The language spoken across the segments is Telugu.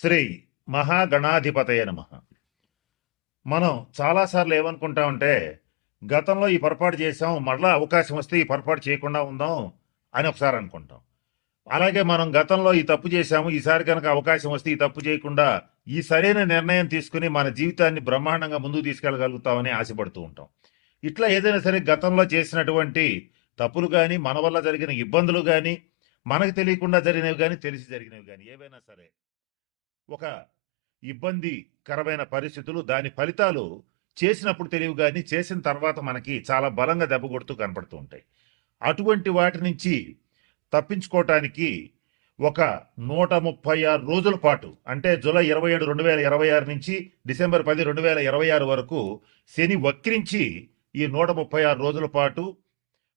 శ్రీ మహాగణాధిపతయ నమః. మనం చాలాసార్లు ఏమనుకుంటామంటే, గతంలో ఈ పొరపాటు చేసాం, మళ్ళా అవకాశం వస్తే ఈ పొరపాటు చేయకుండా ఉందాం అని ఒకసారి అనుకుంటాం. అలాగే మనం గతంలో ఈ తప్పు చేశాము, ఈసారి కనుక అవకాశం వస్తే ఈ తప్పు చేయకుండా ఈ సరైన నిర్ణయం తీసుకుని మన జీవితాన్ని బ్రహ్మాండంగా ముందుకు తీసుకెళ్ళగలుగుతామని ఆశపడుతూ ఉంటాం. ఇట్లా ఏదైనా సరే గతంలో చేసినటువంటి తప్పులు కానీ, మన వల్ల జరిగిన ఇబ్బందులు కానీ, మనకు తెలియకుండా జరిగినవి కానీ, తెలిసి జరిగినవి కానీ ఏవైనా సరే ఒక ఇబ్బందికరమైన పరిస్థితులు, దాని ఫలితాలు చేసినప్పుడు తెలియవు గాని, చేసిన తర్వాత మనకి చాలా బలంగా దెబ్బ కొడుతూ కనపడుతూ ఉంటాయి. అటువంటి వాటి నుంచి తప్పించుకోవటానికి ఒక 136 రోజుల పాటు, అంటే జూలై 27, 2026 నుంచి డిసెంబర్ 10, 2026 వరకు శని వక్రించి ఈ 136 రోజుల పాటు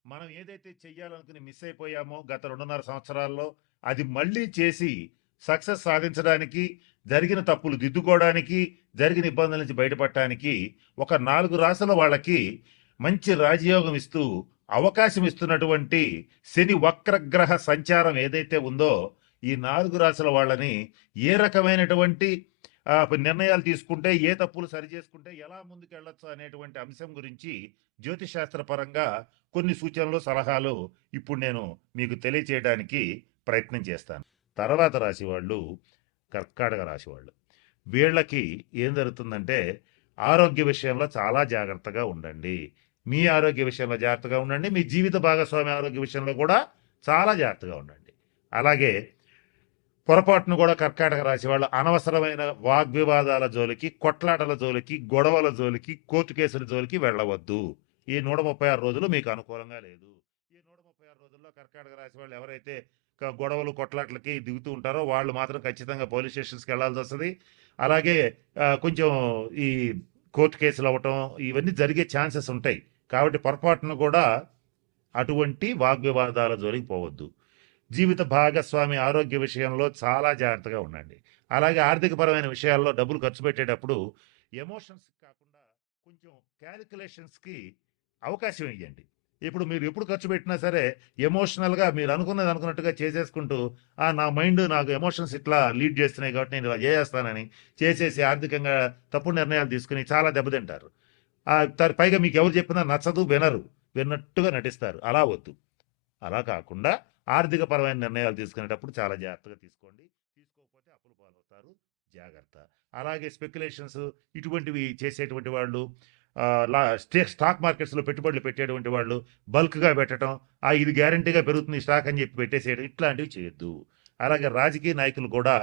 మనం ఏదైతే చెయ్యాలనుకుని మిస్ అయిపోయామో గత 2.5 సంవత్సరాల్లో, అది మళ్ళీ చేసి సక్సెస్ సాధించడానికి, జరిగిన తప్పులు దిద్దుకోవడానికి, జరిగిన ఇబ్బందుల నుంచి బయటపడటానికి ఒక 4 రాసుల వాళ్ళకి మంచి రాజయోగం ఇస్తూ అవకాశం ఇస్తున్నటువంటి శని వక్రగ్రహ సంచారం ఏదైతే ఉందో, ఈ 4 రాసుల వాళ్ళని ఏ రకమైనటువంటి నిర్ణయాలు తీసుకుంటే, ఏ తప్పులు సరిచేసుకుంటే ఎలా ముందుకెళ్ళొచ్చు అనేటువంటి అంశం గురించి జ్యోతిశాస్త్ర పరంగా కొన్ని సూచనలు, సలహాలు ఇప్పుడు నేను మీకు తెలియచేయడానికి ప్రయత్నం చేస్తాను. తర్వాత రాశి వాళ్ళు కర్కాటక రాశి వాళ్ళు. వీళ్ళకి ఏం జరుగుతుందంటే, ఆరోగ్య విషయంలో చాలా జాగ్రత్తగా ఉండండి. మీ ఆరోగ్య విషయంలో జాగ్రత్తగా ఉండండి. మీ జీవిత భాగస్వామి ఆరోగ్య విషయంలో కూడా చాలా జాగ్రత్తగా ఉండండి. అలాగే పొరపాటును కూడా కర్కాటక రాశి వాళ్ళు అనవసరమైన వాగ్వివాదాల జోలికి, కొట్లాటల జోలికి, గొడవల జోలికి, కోర్టు కేసుల జోలికి వెళ్ళవద్దు. ఈ 136 రోజులు మీకు అనుకూలంగా లేదు. ఈ 136 రోజుల్లో కర్కాటక రాశి వాళ్ళు ఎవరైతే గొడవలు, కొట్లాట్లకి దిగుతూ ఉంటారో వాళ్ళు మాత్రం ఖచ్చితంగా పోలీస్ స్టేషన్స్కి వెళ్లాల్సి వస్తుంది. అలాగే కొంచెం ఈ కోర్టు కేసులు అవ్వటం ఇవన్నీ జరిగే ఛాన్సెస్ ఉంటాయి. కాబట్టి పొరపాటును కూడా అటువంటి వాగ్వివాదాల జోలికి పోవద్దు. జీవిత భాగస్వామి ఆరోగ్య విషయంలో చాలా జాగ్రత్తగా ఉండండి. అలాగే ఆర్థికపరమైన విషయాల్లో డబ్బులు ఖర్చు పెట్టేటప్పుడు ఎమోషన్స్ కాకుండా కొంచెం క్యాలిక్యులేషన్స్కి అవకాశం ఇవ్వండి. ఇప్పుడు మీరు ఎప్పుడు ఖర్చు పెట్టినా సరే ఎమోషనల్గా మీరు అనుకున్నది అనుకున్నట్టుగా చేసేసుకుంటూ, నా మైండ్ నాకు ఎమోషన్స్ ఇట్లా లీడ్ చేస్తున్నాయి కాబట్టి నేను ఇలా చేసేస్తానని చేసేసి ఆర్థికంగా తప్పుడు నిర్ణయాలు తీసుకుని చాలా దెబ్బతింటారు. పైగా మీకు ఎవరు చెప్పినా నచ్చదు, వినరు, విన్నట్టుగా నటిస్తారు. అలా వద్దు. అలా కాకుండా ఆర్థిక పరమైన నిర్ణయాలు తీసుకునేటప్పుడు చాలా జాగ్రత్తగా తీసుకోండి. తీసుకోకపోతే అప్పులు పాలవుతారు. జాగ్రత్త. అలాగే స్పెక్యులేషన్స్ ఇటువంటివి చేసేటువంటి వాళ్ళు, స్టాక్ మార్కెట్స్లో పెట్టుబడులు పెట్టేటువంటి వాళ్ళు బల్క్గా పెట్టడం, ఇది గ్యారంటీగా పెరుగుతుంది స్టాక్ అని చెప్పి పెట్టేసేయడం, ఇట్లాంటివి చేయొద్దు. అలాగే రాజకీయ నాయకులు కూడా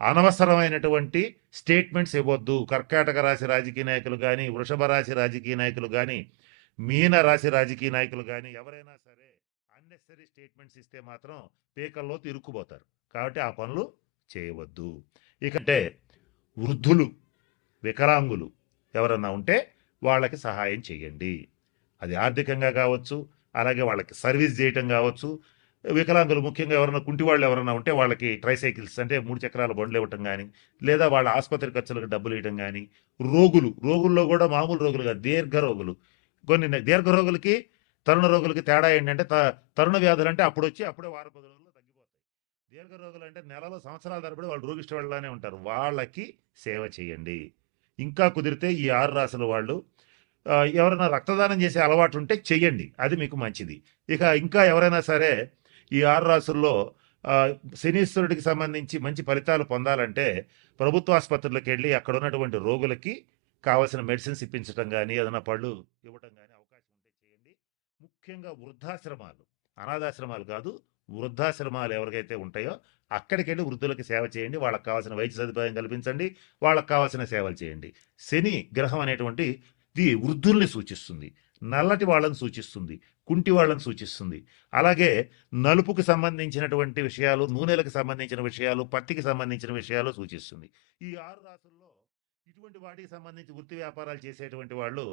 అనవసరమైనటువంటి స్టేట్మెంట్స్ ఇవ్వద్దు. కర్కాటక రాశి రాజకీయ నాయకులు కానీ, వృషభ రాశి రాజకీయ నాయకులు కానీ, మీన రాశి రాజకీయ నాయకులు కానీ ఎవరైనా సరే అన్నెసరీ స్టేట్మెంట్స్ ఇస్తే మాత్రం పీకల్లో ఇరుక్కుపోతారు. కాబట్టి ఆ పనులు చేయవద్దు. ఇకంటే వృద్ధులు, వికలాంగులు ఎవరన్నా ఉంటే వాళ్ళకి సహాయం చేయండి. అది ఆర్థికంగా కావచ్చు, అలాగే వాళ్ళకి సర్వీస్ చేయటం కావచ్చు. వికలాంగులు ముఖ్యంగా ఎవరైనా కుంటి వాళ్ళు ఎవరైనా ఉంటే వాళ్ళకి ట్రైసైకిల్స్ అంటే 3 చక్రాల బండ్లు ఇవ్వటం కానీ, లేదా వాళ్ళ ఆసుపత్రి ఖర్చులకు డబ్బులు ఇవ్వటం కానీ, రోగుల్లో కూడా మామూలు రోగులు కాదు, దీర్ఘ రోగులు. కొన్ని దీర్ఘ రోగులకి, తరుణ రోగులకి తేడా ఏంటంటే, తరుణ వ్యాధులు అంటే అప్పుడు వచ్చి అప్పుడే వారం 10 రోజుల్లో తగ్గిపోతాయి. దీర్ఘ రోగులు అంటే నెలలో, సంవత్సరాల తరబడి వాళ్ళు రోగిష్టి వాళ్ళనే ఉంటారు. వాళ్ళకి సేవ చేయండి. ఇంకా కుదిరితే ఈ 6 రాసుల వాళ్ళు ఎవరైనా రక్తదానం చేసే అలవాటు ఉంటే చెయ్యండి, అది మీకు మంచిది. ఇక ఇంకా ఎవరైనా సరే ఈ 6 రాసుల్లో శనీశ్వరుడికి సంబంధించి మంచి ఫలితాలు పొందాలంటే ప్రభుత్వ ఆసుపత్రులకు వెళ్ళి అక్కడ ఉన్నటువంటి రోగులకి కావాల్సిన మెడిసిన్స్ ఇప్పించడం కానీ, ఏదైనా పళ్ళు ఇవ్వటం కానీ అవకాశం ఉంటే చేయండి. ముఖ్యంగా వృద్ధాశ్రమాలు, అనాథాశ్రమాలు కాదు, వృద్ధాశ్రమాలు ఎవరికైతే ఉంటాయో అక్కడికి వెళ్ళి వృద్ధులకి సేవ చేయండి. వాళ్ళకి కావాల్సిన వైద్య సదుపాయం కల్పించండి, వాళ్ళకి కావాల్సిన సేవలు చేయండి. శని గ్రహం అనేటువంటి వృద్ధుల్ని సూచిస్తుంది, నల్లటి వాళ్ళని సూచిస్తుంది, కుంటి వాళ్ళని సూచిస్తుంది. అలాగే నలుపుకి సంబంధించినటువంటి విషయాలు, నూనెలకు సంబంధించిన విషయాలు, పత్తికి సంబంధించిన విషయాలు సూచిస్తుంది. ఈ 6 రాసుల్లో ఇటువంటి వాటికి సంబంధించి వృత్తి వ్యాపారాలు చేసేటువంటి వాళ్ళు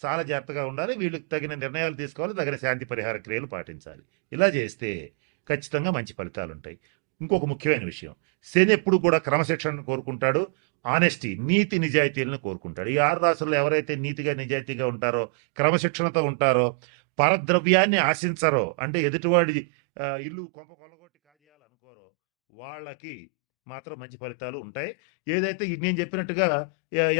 చాలా జాగ్రత్తగా ఉండాలి. వీళ్ళకి తగిన నిర్ణయాలు తీసుకోవాలి, తగిన శాంతి పరిహార క్రియలు పాటించాలి. ఇలా చేస్తే ఖచ్చితంగా మంచి ఫలితాలు ఉంటాయి. ఇంకొక ముఖ్యమైన విషయం, శని ఎప్పుడు కూడా క్రమశిక్షణను కోరుకుంటాడు, ఆనెస్టీ, నీతి నిజాయితీలను కోరుకుంటాడు. ఈ 6 రాసుల్లో ఎవరైతే నీతిగా నిజాయితీగా ఉంటారో, క్రమశిక్షణతో ఉంటారో, పరద్రవ్యాన్ని ఆశించరో, అంటే ఎదుటివాడి ఇల్లు కొంప కొల్లగొట్టి కాజేయాలనుకోరో, వాళ్ళకి మాత్రం మంచి ఫలితాలు ఉంటాయి. ఏదైతే నేను చెప్పినట్టుగా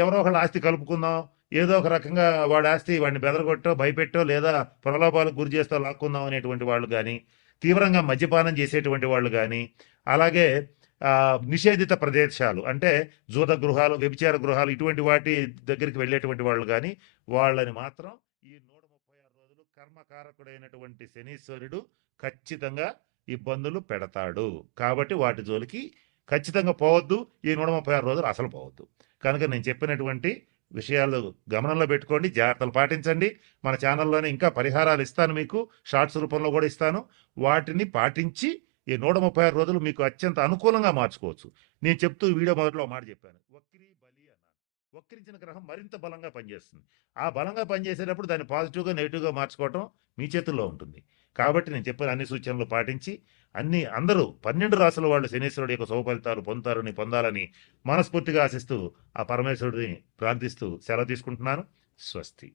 ఎవరో ఒకళ్ళ ఆస్తి కలుపుకుందాం, ఏదో ఒక రకంగా వాడి ఆస్తి వాడిని బెదరగొట్టో, భయపెట్టో లేదా ప్రలోభాలకు గురి చేస్తో లాక్కుందాం అనేటువంటి వాళ్ళు గానీ, తీవ్రంగా మద్యపానం చేసేటువంటి వాళ్ళు గానీ, అలాగే నిషేధిత ప్రదేశాలు అంటే జూద గృహాలు, వ్యభిచార గృహాలు ఇటువంటి వాటి దగ్గరికి వెళ్ళేటువంటి వాళ్ళు గానీ, వాళ్ళని మాత్రం ఈ 136 రోజులు కర్మకారకుడైనటువంటి శనీశ్వరుడు ఖచ్చితంగా ఇబ్బందులు పెడతాడు. కాబట్టి వాటి జోలికి ఖచ్చితంగా పోవద్దు. ఈ 136 రోజులు అసలు పోవద్దు. కనుక నేను చెప్పినటువంటి విషయాలు గమనంలో పెట్టుకోండి. జాగ్రత్తలు పాటించండి. మన ఛానల్లోనే ఇంకా పరిహారాలు ఇస్తాను మీకు. షార్ట్స్ రూపంలో కూడా ఇస్తాను. వాటిని పాటించి ఈ 136 రోజులు మీకు అత్యంత అనుకూలంగా మార్చుకోవచ్చు. నేను చెప్తూ వీడియో మొదట్లో మాట చెప్పాను. వక్రీ బలి అన్నాను. వక్రించిన గ్రహం మరింత బలంగా పనిచేస్తుంది. ఆ బలంగా పనిచేసేటప్పుడు దాన్ని పాజిటివ్‌గా, నెగెటివ్‌గా మార్చుకోవటం మీ చేతుల్లో ఉంటుంది. కాబట్టి నేను చెప్పిన అన్ని సూచనలు పాటించి అందరూ 12 రాసుల వాళ్ళు శనీశ్వరుడు యొక్క శుభ ఫలితాలు పొందాలని మనస్ఫూర్తిగా ఆశిస్తూ ఆ పరమేశ్వరుడిని ప్రార్థిస్తూ సెలవు తీసుకుంటున్నాను. స్వస్తి.